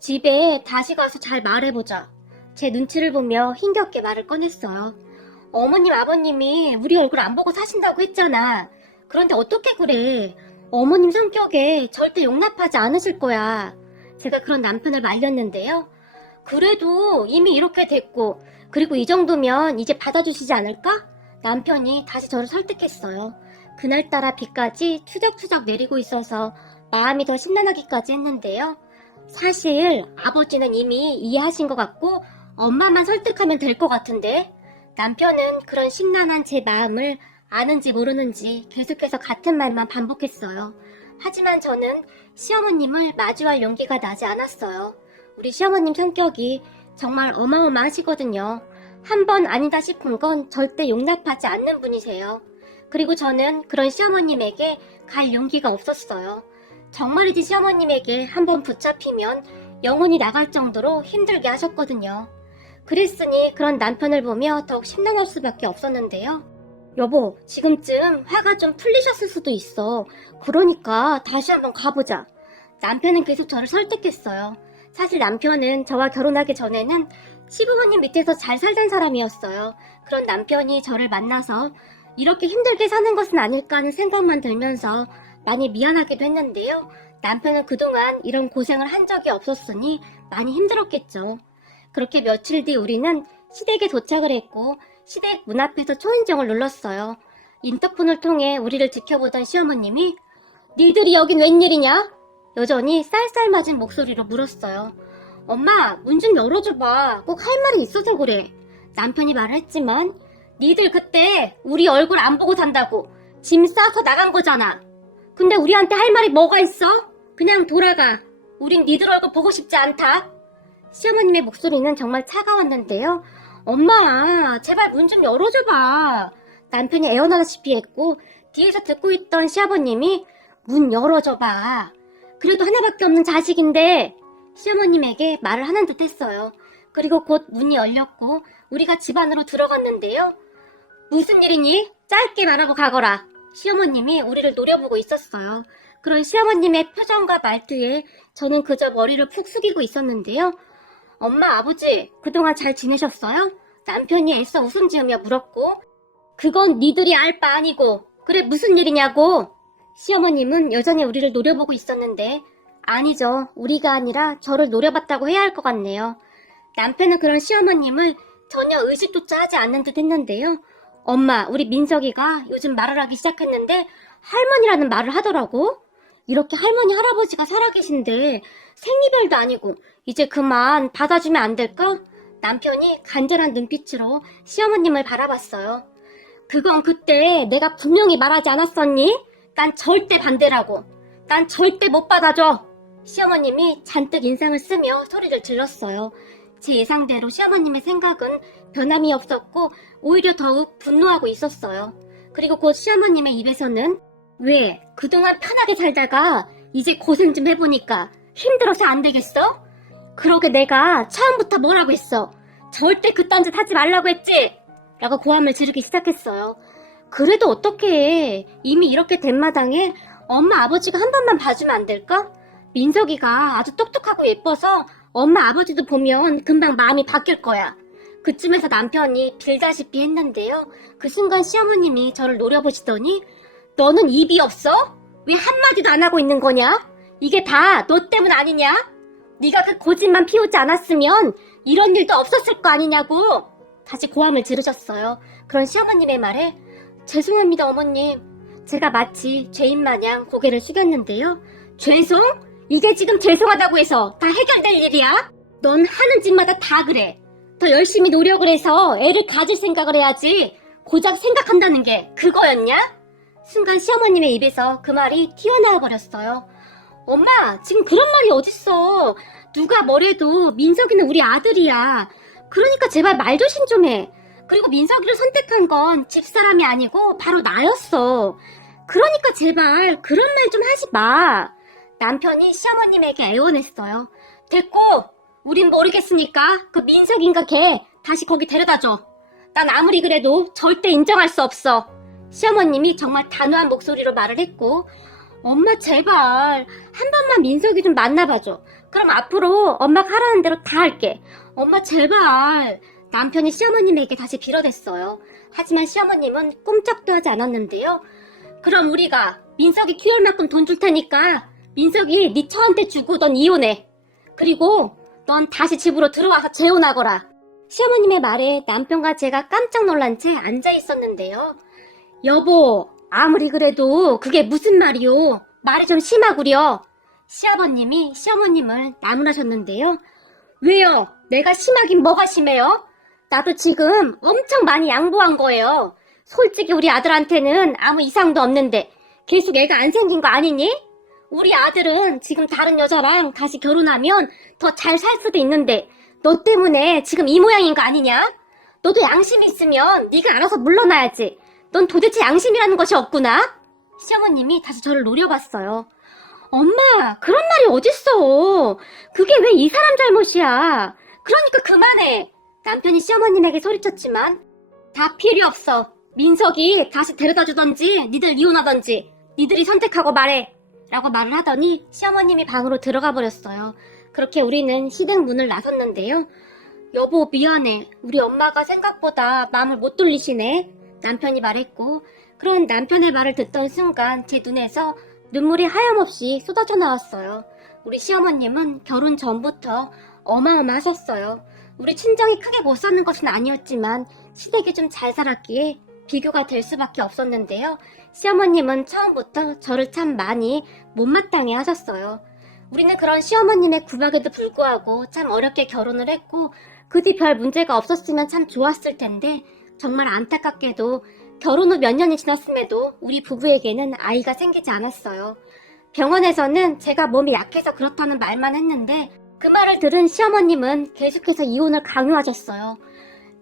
집에 다시 가서 잘 말해보자. 제 눈치를 보며 힘겹게 말을 꺼냈어요. 어머님, 아버님이 우리 얼굴 안 보고 사신다고 했잖아. 그런데 어떻게 그래? 어머님 성격에 절대 용납하지 않으실 거야. 제가 그런 남편을 말렸는데요. 그래도 이미 이렇게 됐고, 그리고 이 정도면 이제 받아주시지 않을까? 남편이 다시 저를 설득했어요. 그날따라 비까지 추적추적 내리고 있어서 마음이 더 심란하기까지 했는데요. 사실 아버지는 이미 이해하신 것 같고 엄마만 설득하면 될 것 같은데 남편은 그런 심란한 제 마음을 아는지 모르는지 계속해서 같은 말만 반복했어요. 하지만 저는 시어머님을 마주할 용기가 나지 않았어요. 우리 시어머님 성격이 정말 어마어마하시거든요. 한 번 아니다 싶은 건 절대 용납하지 않는 분이세요. 그리고 저는 그런 시어머님에게 갈 용기가 없었어요. 정말이지 시어머님에게 한번 붙잡히면 영혼이 나갈 정도로 힘들게 하셨거든요. 그랬으니 그런 남편을 보며 더욱 심란할 수밖에 없었는데요. 여보, 지금쯤 화가 좀 풀리셨을 수도 있어. 그러니까 다시 한번 가보자. 남편은 계속 저를 설득했어요. 사실 남편은 저와 결혼하기 전에는 시부모님 밑에서 잘 살던 사람이었어요. 그런 남편이 저를 만나서 이렇게 힘들게 사는 것은 아닐까 하는 생각만 들면서 많이 미안하기도 했는데요. 남편은 그동안 이런 고생을 한 적이 없었으니 많이 힘들었겠죠. 그렇게 며칠 뒤 우리는 시댁에 도착을 했고 시댁 문 앞에서 초인종을 눌렀어요. 인터폰을 통해 우리를 지켜보던 시어머님이 니들이 여긴 웬일이냐? 여전히 쌀쌀맞은 목소리로 물었어요. 엄마, 문 좀 열어줘봐. 꼭 할 말이 있어서 그래. 남편이 말을 했지만 니들 그때 우리 얼굴 안 보고 산다고 짐 싸서 나간 거잖아. 근데 우리한테 할 말이 뭐가 있어? 그냥 돌아가. 우린 니들 얼굴 보고 싶지 않다. 시어머님의 목소리는 정말 차가웠는데요. 엄마, 제발 문 좀 열어줘봐. 남편이 애원하다시피 했고 뒤에서 듣고 있던 시아버님이 문 열어줘봐. 그래도 하나밖에 없는 자식인데 시어머님에게 말을 하는 듯 했어요. 그리고 곧 문이 열렸고 우리가 집 안으로 들어갔는데요. 무슨 일이니? 짧게 말하고 가거라. 시어머님이 우리를 노려보고 있었어요. 그런 시어머님의 표정과 말투에 저는 그저 머리를 푹 숙이고 있었는데요. 엄마, 아버지, 그동안 잘 지내셨어요? 남편이 애써 웃음 지으며 물었고 그건 니들이 알 바 아니고 그래 무슨 일이냐고. 시어머님은 여전히 우리를 노려보고 있었는데 아니죠. 우리가 아니라 저를 노려봤다고 해야 할 것 같네요. 남편은 그런 시어머님을 전혀 의식조차 하지 않는 듯 했는데요. 엄마, 우리 민석이가 요즘 말을 하기 시작했는데 할머니라는 말을 하더라고. 이렇게 할머니, 할아버지가 살아계신데 생리별도 아니고 이제 그만 받아주면 안 될까? 남편이 간절한 눈빛으로 시어머님을 바라봤어요. 그건 그때 내가 분명히 말하지 않았었니? 난 절대 반대라고. 난 절대 못 받아줘. 시어머님이 잔뜩 인상을 쓰며 소리를 질렀어요. 제 예상대로 시어머님의 생각은 변함이 없었고 오히려 더욱 분노하고 있었어요. 그리고 곧 시어머님의 입에서는 왜 그동안 편하게 살다가 이제 고생 좀 해보니까 힘들어서 안 되겠어? 그러게 내가 처음부터 뭐라고 했어? 절대 그딴 짓 하지 말라고 했지? 라고 고함을 지르기 시작했어요. 그래도 어떡해. 이미 이렇게 된 마당에 엄마 아버지가 한 번만 봐주면 안 될까? 민석이가 아주 똑똑하고 예뻐서 엄마 아버지도 보면 금방 마음이 바뀔 거야. 그쯤에서 남편이 빌다시피 했는데요. 그 순간 시어머님이 저를 노려보시더니 너는 입이 없어? 왜 한마디도 안 하고 있는 거냐? 이게 다 너 때문 아니냐? 네가 그 고집만 피우지 않았으면 이런 일도 없었을 거 아니냐고. 다시 고함을 지르셨어요. 그런 시어머님의 말에 죄송합니다 어머님. 제가 마치 죄인 마냥 고개를 숙였는데요. 죄송? 이게 지금 죄송하다고 해서 다 해결될 일이야? 넌 하는 짓마다 다 그래. 더 열심히 노력을 해서 애를 가질 생각을 해야지. 고작 생각한다는 게 그거였냐? 순간 시어머님의 입에서 그 말이 튀어나와 버렸어요. 엄마, 지금 그런 말이 어딨어. 누가 뭐래도 민석이는 우리 아들이야. 그러니까 제발 말 조심 좀 해. 그리고 민석이를 선택한 건 집사람이 아니고 바로 나였어. 그러니까 제발 그런 말 좀 하지 마. 남편이 시어머님에게 애원했어요. 됐고, 우린 모르겠으니까 그 민석인가 걔 다시 거기 데려다줘. 난 아무리 그래도 절대 인정할 수 없어. 시어머님이 정말 단호한 목소리로 말을 했고 엄마 제발 한 번만 민석이 좀 만나봐줘. 그럼 앞으로 엄마가 하라는 대로 다 할게. 엄마 제발. 남편이 시어머님에게 다시 빌어댔어요. 하지만 시어머님은 꼼짝도 하지 않았는데요. 그럼 우리가 민석이 키울 만큼 돈 줄 테니까 민석이 네 처한테 주고 넌 이혼해. 그리고 넌 다시 집으로 들어와서 재혼하거라. 시어머님의 말에 남편과 제가 깜짝 놀란 채 앉아 있었는데요. 여보, 아무리 그래도 그게 무슨 말이오? 말이 좀 심하구려. 시아버님이 시어머님을 나무라셨는데요. 왜요? 내가 심하긴 뭐가 심해요? 나도 지금 엄청 많이 양보한 거예요. 솔직히 우리 아들한테는 아무 이상도 없는데 계속 애가 안 생긴 거 아니니? 우리 아들은 지금 다른 여자랑 다시 결혼하면 더 잘 살 수도 있는데 너 때문에 지금 이 모양인 거 아니냐? 너도 양심이 있으면 네가 알아서 물러나야지. 넌 도대체 양심이라는 것이 없구나? 시어머님이 다시 저를 노려봤어요. 엄마, 그런 말이 어딨어. 그게 왜 이 사람 잘못이야. 그러니까 그만해. 남편이 시어머님에게 소리쳤지만 다 필요 없어. 민석이 다시 데려다 주던지 니들 이혼하던지 니들이 선택하고 말해. 라고 말을 하더니 시어머님이 방으로 들어가 버렸어요. 그렇게 우리는 시댁 문을 나섰는데요. 여보 미안해. 우리 엄마가 생각보다 마음을 못 돌리시네. 남편이 말했고 그런 남편의 말을 듣던 순간 제 눈에서 눈물이 하염없이 쏟아져 나왔어요. 우리 시어머님은 결혼 전부터 어마어마하셨어요. 우리 친정이 크게 못 사는 것은 아니었지만 시댁이 좀 잘 살았기에 비교가 될 수밖에 없었는데요. 시어머님은 처음부터 저를 참 많이 못마땅해 하셨어요. 우리는 그런 시어머님의 구박에도 불구하고 참 어렵게 결혼을 했고 그 뒤 별 문제가 없었으면 참 좋았을 텐데 정말 안타깝게도 결혼 후 몇 년이 지났음에도 우리 부부에게는 아이가 생기지 않았어요. 병원에서는 제가 몸이 약해서 그렇다는 말만 했는데 그 말을 들은 시어머님은 계속해서 이혼을 강요하셨어요.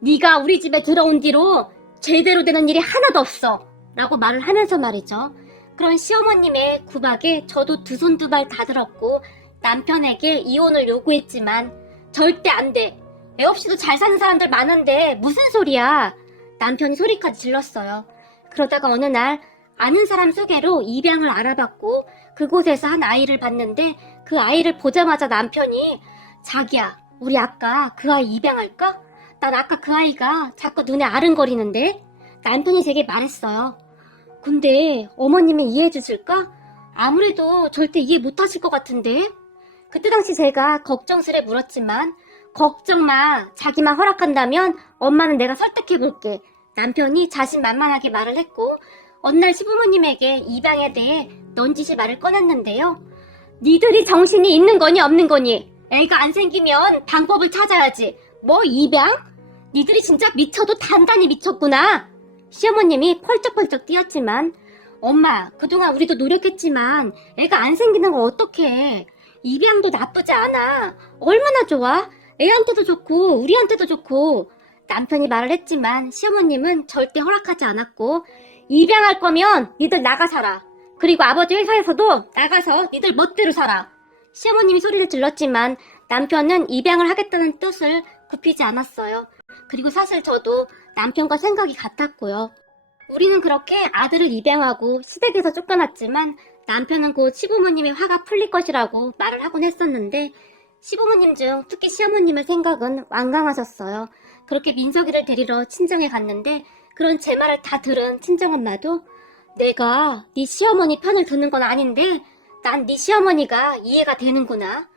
네가 우리 집에 들어온 뒤로 제대로 되는 일이 하나도 없어 라고 말을 하면서 말이죠. 그런 시어머님의 구박에 저도 두 손 두 발 다 들었고 남편에게 이혼을 요구했지만 절대 안 돼. 애 없이도 잘 사는 사람들 많은데 무슨 소리야. 남편이 소리까지 질렀어요. 그러다가 어느 날 아는 사람 소개로 입양을 알아봤고 그곳에서 한 아이를 봤는데 그 아이를 보자마자 남편이 자기야 우리 아까 그 아이 입양할까? 난 아까 그 아이가 자꾸 눈에 아른거리는데? 남편이 제게 말했어요. 근데 어머님이 이해해 주실까? 아무래도 절대 이해 못하실 것 같은데? 그때 당시 제가 걱정스레 물었지만 걱정 마. 자기만 허락한다면 엄마는 내가 설득해볼게. 남편이 자신만만하게 말을 했고 어느 날 시부모님에게 입양에 대해 넌지시 말을 꺼냈는데요. 니들이 정신이 있는 거니 없는 거니? 애가 안 생기면 방법을 찾아야지. 뭐 입양? 니들이 진짜 미쳐도 단단히 미쳤구나. 시어머님이 펄쩍펄쩍 뛰었지만 엄마 그동안 우리도 노력했지만 애가 안 생기는 거 어떡해. 입양도 나쁘지 않아. 얼마나 좋아. 애한테도 좋고 우리한테도 좋고. 남편이 말을 했지만 시어머님은 절대 허락하지 않았고 입양할 거면 니들 나가 살아. 그리고 아버지 회사에서도 나가서 니들 멋대로 살아. 시어머님이 소리를 질렀지만 남편은 입양을 하겠다는 뜻을 굽히지 않았어요. 그리고 사실 저도 남편과 생각이 같았고요. 우리는 그렇게 아들을 입양하고 시댁에서 쫓겨났지만 남편은 곧 시부모님의 화가 풀릴 것이라고 말을 하곤 했었는데 시부모님 중 특히 시어머님의 생각은 완강하셨어요. 그렇게 민석이를 데리러 친정에 갔는데 그런 제 말을 다 들은 친정엄마도 내가 네 시어머니 편을 드는 건 아닌데 난 네 시어머니가 이해가 되는구나.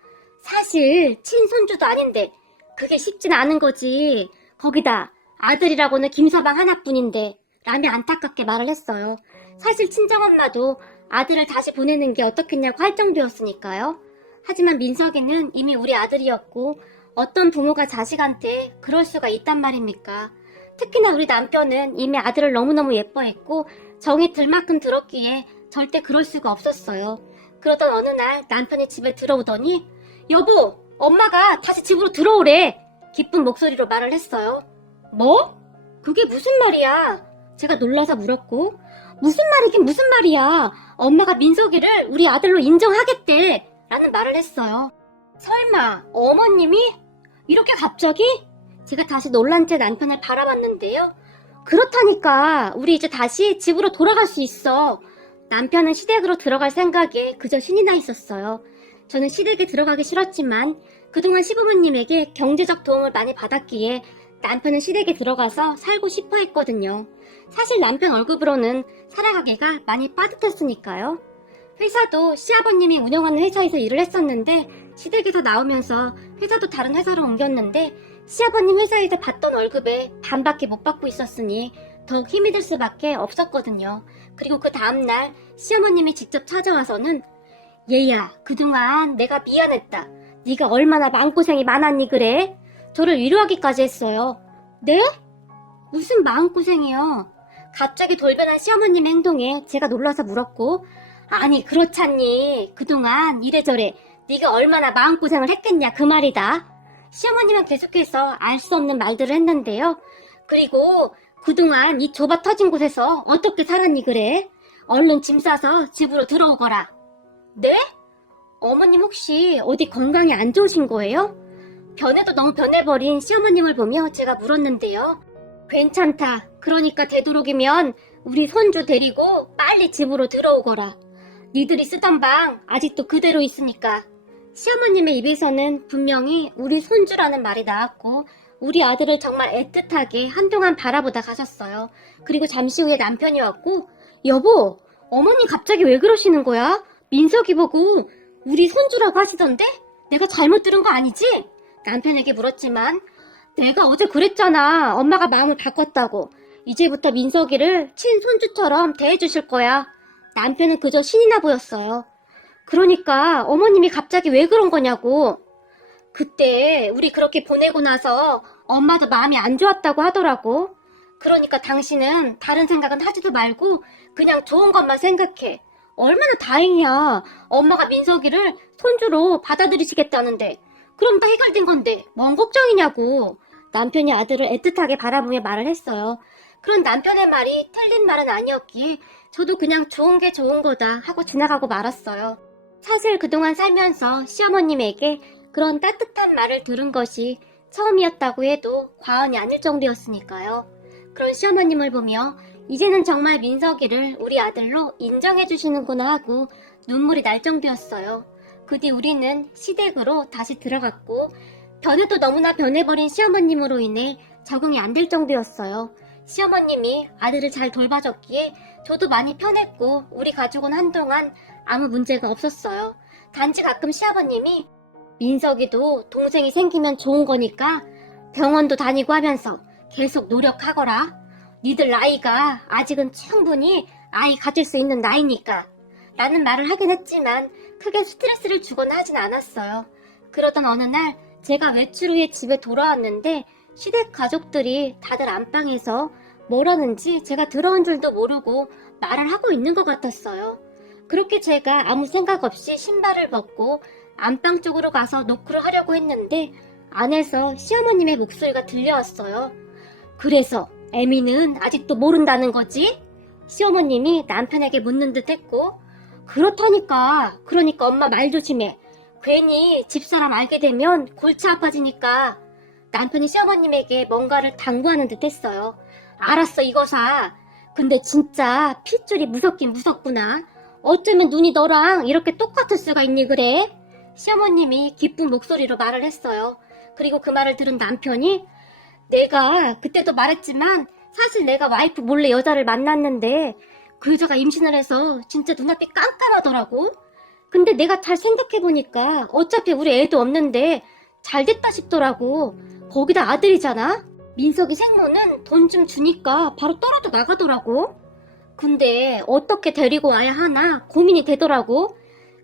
사실 친손주도 아닌데 그게 쉽진 않은 거지. 거기다 아들이라고는 김서방 하나뿐인데 라며 안타깝게 말을 했어요. 사실 친정엄마도 아들을 다시 보내는 게 어떻겠냐고 할 정도였으니까요. 하지만 민석이는 이미 우리 아들이었고 어떤 부모가 자식한테 그럴 수가 있단 말입니까? 특히나 우리 남편은 이미 아들을 너무너무 예뻐했고 정이 들 만큼 들었기에 절대 그럴 수가 없었어요. 그러던 어느 날 남편이 집에 들어오더니 여보, 엄마가 다시 집으로 들어오래. 기쁜 목소리로 말을 했어요. 뭐? 그게 무슨 말이야? 제가 놀라서 물었고 무슨 말이긴 무슨 말이야. 엄마가 민석이를 우리 아들로 인정하겠대 라는 말을 했어요. 설마 어머님이? 이렇게 갑자기? 제가 다시 놀란 채 남편을 바라봤는데요. 그렇다니까 우리 이제 다시 집으로 돌아갈 수 있어. 남편은 시댁으로 들어갈 생각에 그저 신이 나 있었어요. 저는 시댁에 들어가기 싫었지만 그동안 시부모님에게 경제적 도움을 많이 받았기에 남편은 시댁에 들어가서 살고 싶어 했거든요. 사실 남편 월급으로는 살아가기가 많이 빠듯했으니까요. 회사도 시아버님이 운영하는 회사에서 일을 했었는데 시댁에서 나오면서 회사도 다른 회사로 옮겼는데 시아버님 회사에서 받던 월급에 반밖에 못 받고 있었으니 더욱 힘이 들 수밖에 없었거든요. 그리고 그 다음날 시어머님이 직접 찾아와서는 얘야, 그동안 내가 미안했다. 네가 얼마나 마음고생이 많았니 그래? 저를 위로하기까지 했어요. 네? 무슨 마음고생이요? 갑자기 돌변한 시어머님 행동에 제가 놀라서 물었고 아니 그렇잖니. 그동안 이래저래 네가 얼마나 마음고생을 했겠냐 그 말이다. 시어머님은 계속해서 알 수 없는 말들을 했는데요. 그리고 그동안 이 좁아 터진 곳에서 어떻게 살았니 그래? 얼른 짐 싸서 집으로 들어오거라. 네? 어머님 혹시 어디 건강이 안 좋으신 거예요? 변해도 너무 변해버린 시어머님을 보며 제가 물었는데요. 괜찮다. 그러니까 되도록이면 우리 손주 데리고 빨리 집으로 들어오거라. 니들이 쓰던 방 아직도 그대로 있으니까. 시어머님의 입에서는 분명히 우리 손주라는 말이 나왔고 우리 아들을 정말 애틋하게 한동안 바라보다 가셨어요. 그리고 잠시 후에 남편이 왔고 여보, 어머니 갑자기 왜 그러시는 거야? 민석이 보고 우리 손주라고 하시던데? 내가 잘못 들은 거 아니지? 남편에게 물었지만 내가 어제 그랬잖아. 엄마가 마음을 바꿨다고. 이제부터 민석이를 친손주처럼 대해주실 거야. 남편은 그저 신이 나 보였어요. 그러니까 어머님이 갑자기 왜 그런 거냐고. 그때 우리 그렇게 보내고 나서 엄마도 마음이 안 좋았다고 하더라고. 그러니까 당신은 다른 생각은 하지도 말고 그냥 좋은 것만 생각해. 얼마나 다행이야. 엄마가 민석이를 손주로 받아들이시겠다는데. 그럼 다 해결된 건데 뭔 걱정이냐고. 남편이 아들을 애틋하게 바라보며 말을 했어요. 그런 남편의 말이 틀린 말은 아니었기에 저도 그냥 좋은 게 좋은 거다 하고 지나가고 말았어요. 사실 그동안 살면서 시어머님에게 그런 따뜻한 말을 들은 것이 처음이었다고 해도 과언이 아닐 정도였으니까요. 그런 시어머님을 보며 이제는 정말 민석이를 우리 아들로 인정해 주시는구나 하고 눈물이 날 정도였어요. 그 뒤 우리는 시댁으로 다시 들어갔고 변해도 너무나 변해버린 시어머님으로 인해 적응이 안 될 정도였어요. 시어머님이 아들을 잘 돌봐줬기에 저도 많이 편했고 우리 가족은 한동안 아무 문제가 없었어요. 단지 가끔 시아버님이 민석이도 동생이 생기면 좋은 거니까 병원도 다니고 하면서 계속 노력하거라. 니들 나이가 아직은 충분히 아이 가질 수 있는 나이니까 라는 말을 하긴 했지만 크게 스트레스를 주거나 하진 않았어요. 그러던 어느 날 제가 외출 후에 집에 돌아왔는데 시댁 가족들이 다들 안방에서 뭐라는지 제가 들어온 줄도 모르고 말을 하고 있는 것 같았어요. 그렇게 제가 아무 생각 없이 신발을 벗고 안방 쪽으로 가서 노크를 하려고 했는데 안에서 시어머님의 목소리가 들려왔어요. 그래서 애미는 아직도 모른다는 거지? 시어머님이 남편에게 묻는 듯 했고 그렇다니까. 그러니까 엄마 말 조심해. 괜히 집사람 알게 되면 골치 아파지니까. 남편이 시어머님에게 뭔가를 당부하는 듯 했어요. 알았어 이거사. 근데 진짜 핏줄이 무섭긴 무섭구나. 어쩌면 눈이 너랑 이렇게 똑같을 수가 있니 그래? 시어머님이 기쁜 목소리로 말을 했어요. 그리고 그 말을 들은 남편이 내가 그때도 말했지만 사실 내가 와이프 몰래 여자를 만났는데 그 여자가 임신을 해서 진짜 눈앞이 깜깜하더라고. 근데 내가 잘 생각해보니까 어차피 우리 애도 없는데 잘 됐다 싶더라고. 거기다 아들이잖아. 민석이 생모는 돈 좀 주니까 바로 떨어져 나가더라고. 근데 어떻게 데리고 와야 하나 고민이 되더라고.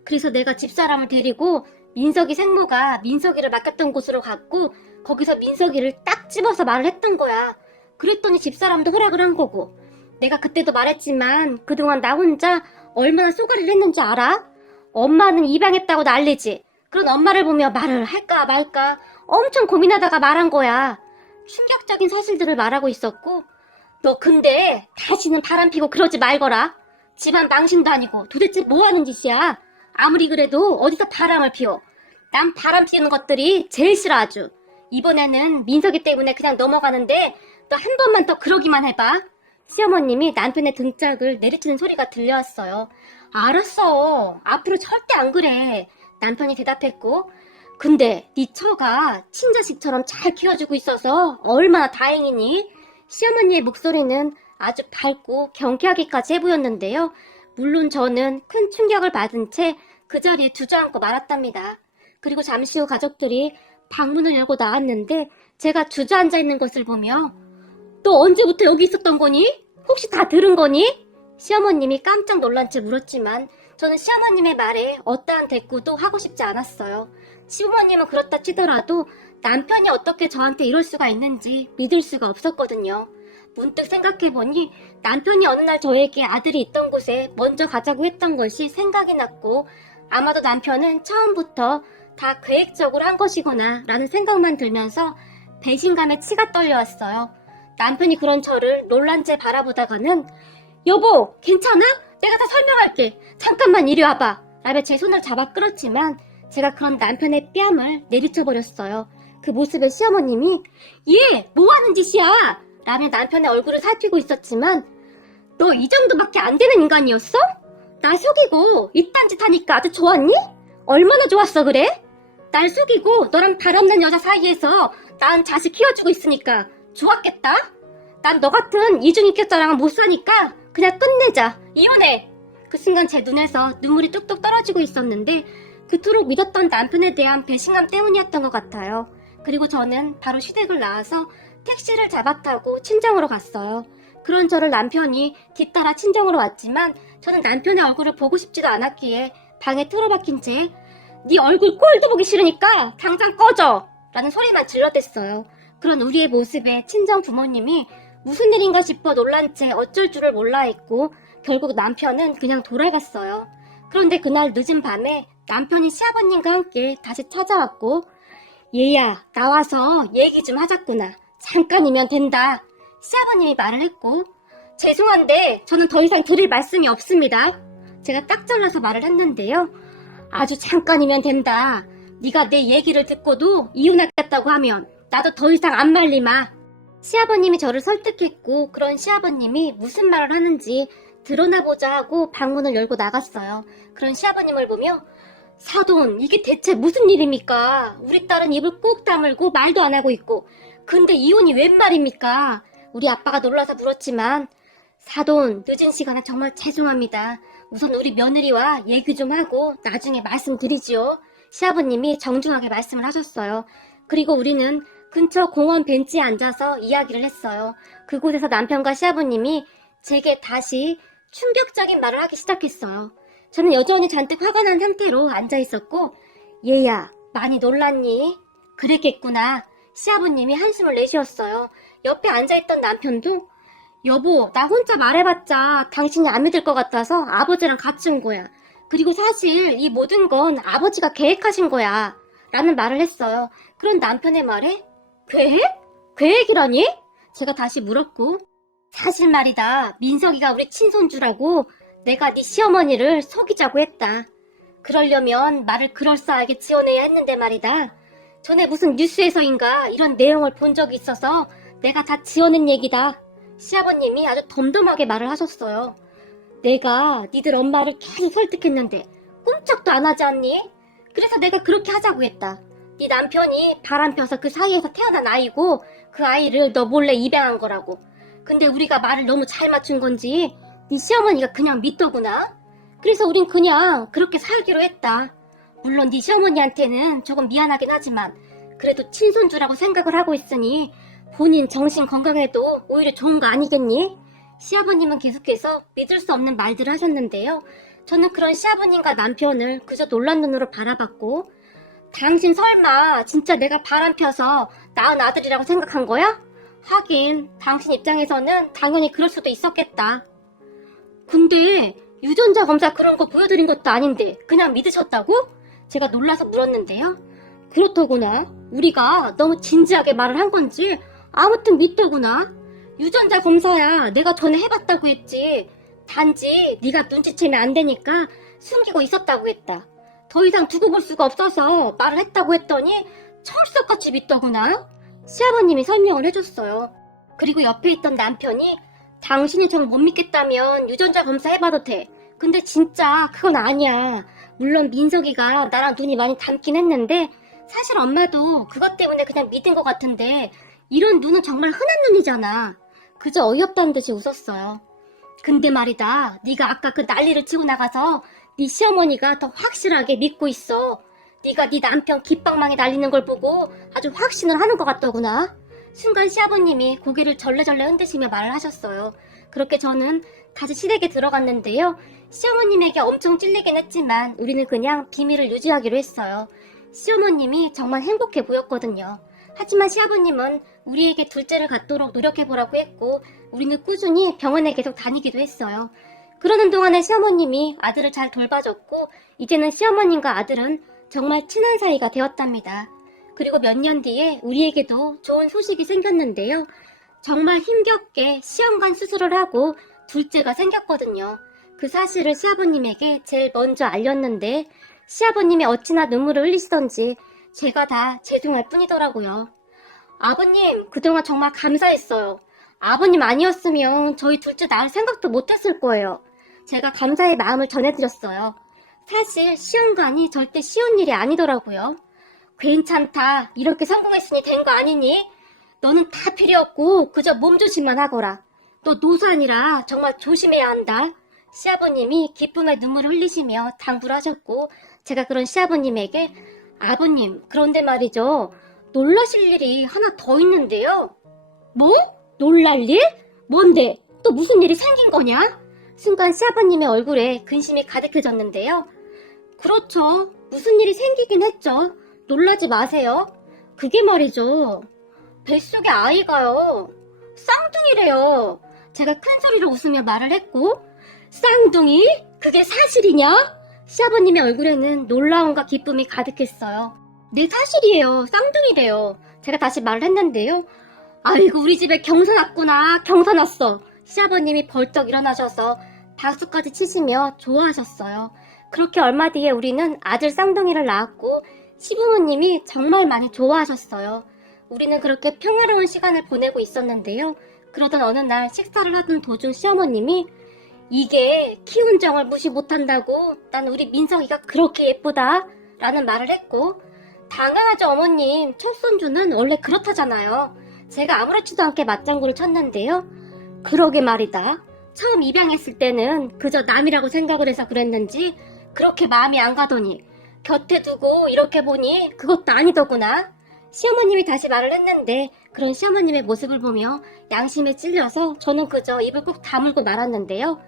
그래서 내가 집사람을 데리고 민석이 생모가 민석이를 맡겼던 곳으로 갔고 거기서 민석이를 딱 집어서 말을 했던 거야. 그랬더니 집사람도 허락을 한 거고. 내가 그때도 말했지만 그동안 나 혼자 얼마나 쏘가리를 했는지 알아? 엄마는 입양했다고 난리지. 그런 엄마를 보며 말을 할까 말까 엄청 고민하다가 말한 거야. 충격적인 사실들을 말하고 있었고 너 근데 다시는 바람 피고 그러지 말거라. 집안 망신도 아니고 도대체 뭐 하는 짓이야. 아무리 그래도 어디서 바람을 피워. 난 바람 피우는 것들이 제일 싫어 아주. 이번에는 민석이 때문에 그냥 넘어가는데 너 한 번만 더 그러기만 해봐. 시어머님이 남편의 등짝을 내리치는 소리가 들려왔어요. 알았어. 앞으로 절대 안 그래. 남편이 대답했고, 근데 네 처가 친자식처럼 잘 키워주고 있어서 얼마나 다행이니? 시어머니의 목소리는 아주 밝고 경쾌하기까지 해 보였는데요. 물론 저는 큰 충격을 받은 채 그 자리에 주저앉고 말았답니다. 그리고 잠시 후 가족들이 방문을 열고 나왔는데 제가 주저앉아 있는 것을 보며 너 언제부터 여기 있었던 거니? 혹시 다 들은 거니? 시어머님이 깜짝 놀란 채 물었지만 저는 시어머님의 말에 어떠한 대꾸도 하고 싶지 않았어요. 시부모님은 그렇다 치더라도 남편이 어떻게 저한테 이럴 수가 있는지 믿을 수가 없었거든요. 문득 생각해보니 남편이 어느 날 저에게 아들이 있던 곳에 먼저 가자고 했던 것이 생각이 났고 아마도 남편은 처음부터 다 계획적으로 한 것이구나 라는 생각만 들면서 배신감에 치가 떨려왔어요. 남편이 그런 저를 놀란 채 바라보다가는 여보 괜찮아? 내가 다 설명할게. 잠깐만 이리 와봐. 라며 제 손을 잡아 끌었지만 제가 그런 남편의 뺨을 내리쳐버렸어요. 그 모습에 시어머님이 얘 뭐하는 짓이야? 라며 남편의 얼굴을 살피고 있었지만 너 이 정도밖에 안 되는 인간이었어? 날 속이고 이딴 짓 하니까 아주 좋았니? 얼마나 좋았어 그래? 날 속이고 너랑 달 없는 여자 사이에서 난 자식 키워주고 있으니까 좋았겠다? 난 너 같은 이중인격자랑은 못 사니까 그냥 끝내자. 이혼해. 그 순간 제 눈에서 눈물이 뚝뚝 떨어지고 있었는데 그토록 믿었던 남편에 대한 배신감 때문이었던 것 같아요. 그리고 저는 바로 시댁을 나와서 택시를 잡아 타고 친정으로 갔어요. 그런 저를 남편이 뒤따라 친정으로 왔지만 저는 남편의 얼굴을 보고 싶지도 않았기에 방에 틀어박힌 채 네 얼굴 꼴도 보기 싫으니까 당장 꺼져! 라는 소리만 질러댔어요. 그런 우리의 모습에 친정 부모님이 무슨 일인가 싶어 놀란 채 어쩔 줄을 몰라 했고 결국 남편은 그냥 돌아갔어요. 그런데 그날 늦은 밤에 남편이 시아버님과 함께 다시 찾아왔고 얘야 나와서 얘기 좀 하자꾸나. 잠깐이면 된다. 시아버님이 말을 했고 죄송한데 저는 더 이상 드릴 말씀이 없습니다. 제가 딱 잘라서 말을 했는데요. 아주 잠깐이면 된다. 네가 내 얘기를 듣고도 이혼하겠다고 하면 나도 더 이상 안 말리마. 시아버님이 저를 설득했고 그런 시아버님이 무슨 말을 하는지 드러나보자 하고 방문을 열고 나갔어요. 그런 시아버님을 보며 사돈 이게 대체 무슨 일입니까? 우리 딸은 입을 꾹 다물고 말도 안 하고 있고 근데 이혼이 웬 말입니까? 우리 아빠가 놀라서 물었지만 사돈 늦은 시간에 정말 죄송합니다. 우선 우리 며느리와 얘기 좀 하고 나중에 말씀드리지요. 시아버님이 정중하게 말씀을 하셨어요. 그리고 우리는 근처 공원 벤치에 앉아서 이야기를 했어요. 그곳에서 남편과 시아버님이 제게 다시 충격적인 말을 하기 시작했어요. 저는 여전히 잔뜩 화가 난 상태로 앉아있었고 얘야 많이 놀랐니? 그랬겠구나. 시아버님이 한숨을 내쉬었어요. 옆에 앉아있던 남편도 여보 나 혼자 말해봤자 당신이 안 믿을 것 같아서 아버지랑 같이 온 거야. 그리고 사실 이 모든 건 아버지가 계획하신 거야 라는 말을 했어요. 그런 남편의 말에 계획? 계획이라니? 제가 다시 물었고 사실 말이다. 민석이가 우리 친손주라고 내가 네 시어머니를 속이자고 했다. 그러려면 말을 그럴싸하게 지어내야 했는데 말이다. 전에 무슨 뉴스에서인가 이런 내용을 본 적이 있어서 내가 다 지어낸 얘기다. 시아버님이 아주 덤덤하게 말을 하셨어요. 내가 니들 엄마를 계속 설득했는데 꼼짝도 안 하지 않니? 그래서 내가 그렇게 하자고 했다. 네 남편이 바람 펴서 그 사이에서 태어난 아이고 그 아이를 너 몰래 입양한 거라고. 근데 우리가 말을 너무 잘 맞춘 건지 네 시어머니가 그냥 믿더구나. 그래서 우린 그냥 그렇게 살기로 했다. 물론 네 시어머니한테는 조금 미안하긴 하지만 그래도 친손주라고 생각을 하고 있으니 본인 정신 건강에도 오히려 좋은 거 아니겠니? 시아버님은 계속해서 믿을 수 없는 말들을 하셨는데요. 저는 그런 시아버님과 남편을 그저 놀란 눈으로 바라봤고 당신 설마 진짜 내가 바람 펴서 낳은 아들이라고 생각한 거야? 하긴 당신 입장에서는 당연히 그럴 수도 있었겠다. 근데 유전자 검사 그런 거 보여드린 것도 아닌데 그냥 믿으셨다고? 제가 놀라서 물었는데요. 그렇더구나. 우리가 너무 진지하게 말을 한 건지 아무튼 믿더구나. 유전자 검사야 내가 전에 해봤다고 했지. 단지 네가 눈치채면 안 되니까 숨기고 있었다고 했다. 더 이상 두고 볼 수가 없어서 말을 했다고 했더니 철석같이 믿더구나. 시아버님이 설명을 해줬어요. 그리고 옆에 있던 남편이 당신이 정 못 믿겠다면 유전자 검사 해봐도 돼. 근데 진짜 그건 아니야. 물론 민석이가 나랑 눈이 많이 닮긴 했는데 사실 엄마도 그것 때문에 그냥 믿은 것 같은데 이런 눈은 정말 흔한 눈이잖아. 그저 어이없다는 듯이 웃었어요. 근데 말이다. 네가 아까 그 난리를 치고 나가서 네 시어머니가 더 확실하게 믿고 있어. 네가 네 남편 깃방망이 날리는 걸 보고 아주 확신을 하는 것 같더구나. 순간 시아버님이 고개를 절레절레 흔드시며 말을 하셨어요. 그렇게 저는 다시 시댁에 들어갔는데요. 시어머님에게 엄청 찔리긴 했지만 우리는 그냥 비밀을 유지하기로 했어요. 시어머님이 정말 행복해 보였거든요. 하지만 시아버님은 우리에게 둘째를 갖도록 노력해보라고 했고 우리는 꾸준히 병원에 계속 다니기도 했어요. 그러는 동안에 시어머님이 아들을 잘 돌봐줬고 이제는 시어머님과 아들은 정말 친한 사이가 되었답니다. 그리고 몇 년 뒤에 우리에게도 좋은 소식이 생겼는데요. 정말 힘겹게 시험관 수술을 하고 둘째가 생겼거든요. 그 사실을 시아버님에게 제일 먼저 알렸는데 시아버님이 어찌나 눈물을 흘리시던지 제가 다 죄송할 뿐이더라고요. 아버님, 그동안 정말 감사했어요. 아버님 아니었으면 저희 둘째 낳을 생각도 못했을 거예요. 제가 감사의 마음을 전해드렸어요. 사실 시험관이 절대 쉬운 일이 아니더라고요. 괜찮다. 이렇게 성공했으니 된 거 아니니? 너는 다 필요 없고 그저 몸조심만 하거라. 너 노산이라 정말 조심해야 한다. 시아버님이 기쁨의 눈물을 흘리시며 당부를 하셨고 제가 그런 시아버님에게 아버님, 그런데 말이죠. 놀라실 일이 하나 더 있는데요. 뭐? 놀랄 일? 뭔데? 또 무슨 일이 생긴 거냐? 순간 시아버님의 얼굴에 근심이 가득해졌는데요. 그렇죠. 무슨 일이 생기긴 했죠. 놀라지 마세요. 그게 말이죠. 뱃속에 아이가요. 쌍둥이래요. 제가 큰 소리로 웃으며 말을 했고 쌍둥이? 그게 사실이냐? 시아버님의 얼굴에는 놀라움과 기쁨이 가득했어요. 네, 사실이에요. 쌍둥이래요. 제가 다시 말을 했는데요. 아이고, 우리 집에 경사 났구나. 경사 났어. 시아버님이 벌떡 일어나셔서 박수까지 치시며 좋아하셨어요. 그렇게 얼마 뒤에 우리는 아들 쌍둥이를 낳았고 시부모님이 정말 많이 좋아하셨어요. 우리는 그렇게 평화로운 시간을 보내고 있었는데요. 그러던 어느 날 식사를 하던 도중 시어머님이 이게 키운 정을 무시 못한다고 난 우리 민석이가 그렇게 예쁘다 라는 말을 했고 당연하죠 어머님. 첫 손주는 원래 그렇다잖아요. 제가 아무렇지도 않게 맞장구를 쳤는데요. 그러게 말이다. 처음 입양했을 때는 그저 남이라고 생각을 해서 그랬는지 그렇게 마음이 안 가더니 곁에 두고 이렇게 보니 그것도 아니더구나. 시어머님이 다시 말을 했는데 그런 시어머님의 모습을 보며 양심에 찔려서 저는 그저 입을 꾹 다물고 말았는데요.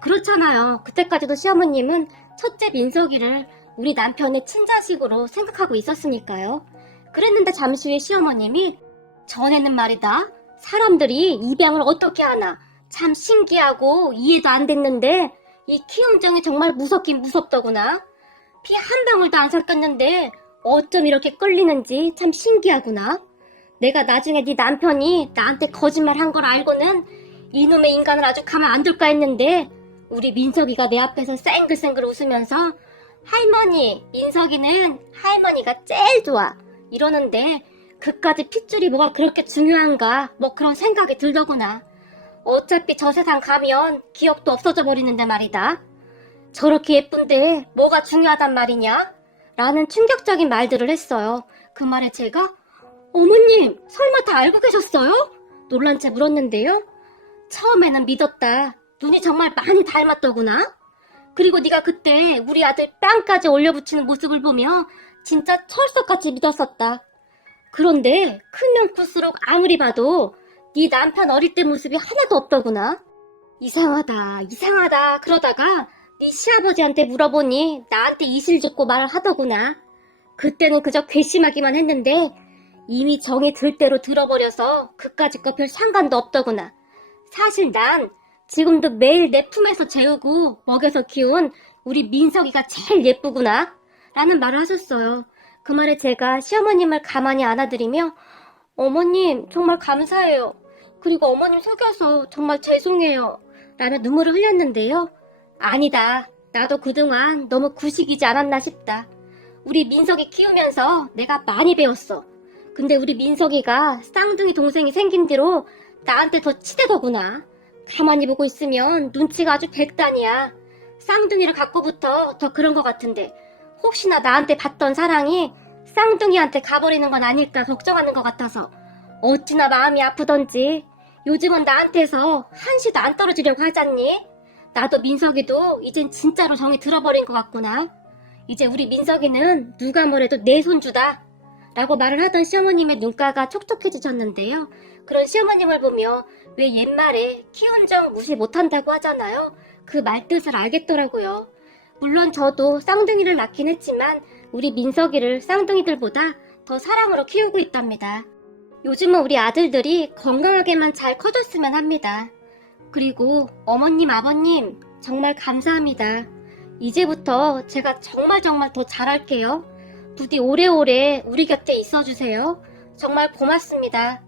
그렇잖아요. 그때까지도 시어머님은 첫째 민석이를 우리 남편의 친자식으로 생각하고 있었으니까요. 그랬는데 잠시 후에 시어머님이 전에는 말이다. 사람들이 입양을 어떻게 하나 참 신기하고 이해도 안 됐는데 이 키움정이 정말 무섭긴 무섭더구나. 피 한 방울도 안 섞였는데 어쩜 이렇게 끌리는지 참 신기하구나. 내가 나중에 네 남편이 나한테 거짓말 한 걸 알고는 이놈의 인간을 아주 가만 안 둘까 했는데 우리 민석이가 내 앞에서 쌩글쌩글 웃으면서 할머니, 민석이는 할머니가 제일 좋아 이러는데 그까지 핏줄이 뭐가 그렇게 중요한가 뭐 그런 생각이 들더구나. 어차피 저 세상 가면 기억도 없어져 버리는데 말이다. 저렇게 예쁜데 뭐가 중요하단 말이냐? 라는 충격적인 말들을 했어요. 그 말에 제가 어머님 설마 다 알고 계셨어요? 놀란 채 물었는데요. 처음에는 믿었다. 눈이 정말 많이 닮았더구나. 그리고 네가 그때 우리 아들 뺨까지 올려붙이는 모습을 보며 진짜 철석같이 믿었었다. 그런데 크면 클수록 아무리 봐도 네 남편 어릴 때 모습이 하나도 없더구나. 이상하다 그러다가 네 시아버지한테 물어보니 나한테 이실 짓고 말을 하더구나. 그때는 그저 괘씸하기만 했는데 이미 정이 들 대로 들어버려서 그까짓 거 별 상관도 없더구나. 사실 난 지금도 매일 내 품에서 재우고 먹여서 키운 우리 민석이가 제일 예쁘구나 라는 말을 하셨어요. 그 말에 제가 시어머님을 가만히 안아드리며 어머님 정말 감사해요. 그리고 어머님 속여서 정말 죄송해요 라며 눈물을 흘렸는데요. 아니다. 나도 그동안 너무 구식이지 않았나 싶다. 우리 민석이 키우면서 내가 많이 배웠어. 근데 우리 민석이가 쌍둥이 동생이 생긴 뒤로 나한테 더 치대더구나. 가만히 보고 있으면 눈치가 아주 백단이야. 쌍둥이를 갖고부터 더 그런 것 같은데 혹시나 나한테 받던 사랑이 쌍둥이한테 가버리는 건 아닐까 걱정하는 것 같아서 어찌나 마음이 아프던지 요즘은 나한테서 한시도 안 떨어지려고 하잖니? 나도 민석이도 이젠 진짜로 정이 들어버린 것 같구나. 이제 우리 민석이는 누가 뭐래도 내 손주다 라고 말을 하던 시어머님의 눈가가 촉촉해지셨는데요. 그런 시어머님을 보며 왜 옛말에 키운 정 무시 못한다고 하잖아요. 그 말뜻을 알겠더라고요. 물론 저도 쌍둥이를 낳긴 했지만 우리 민석이를 쌍둥이들보다 더 사랑으로 키우고 있답니다. 요즘은 우리 아들들이 건강하게만 잘 커졌으면 합니다. 그리고 어머님, 아버님 정말 감사합니다. 이제부터 제가 정말 더 잘할게요. 부디 오래오래 우리 곁에 있어주세요. 정말 고맙습니다.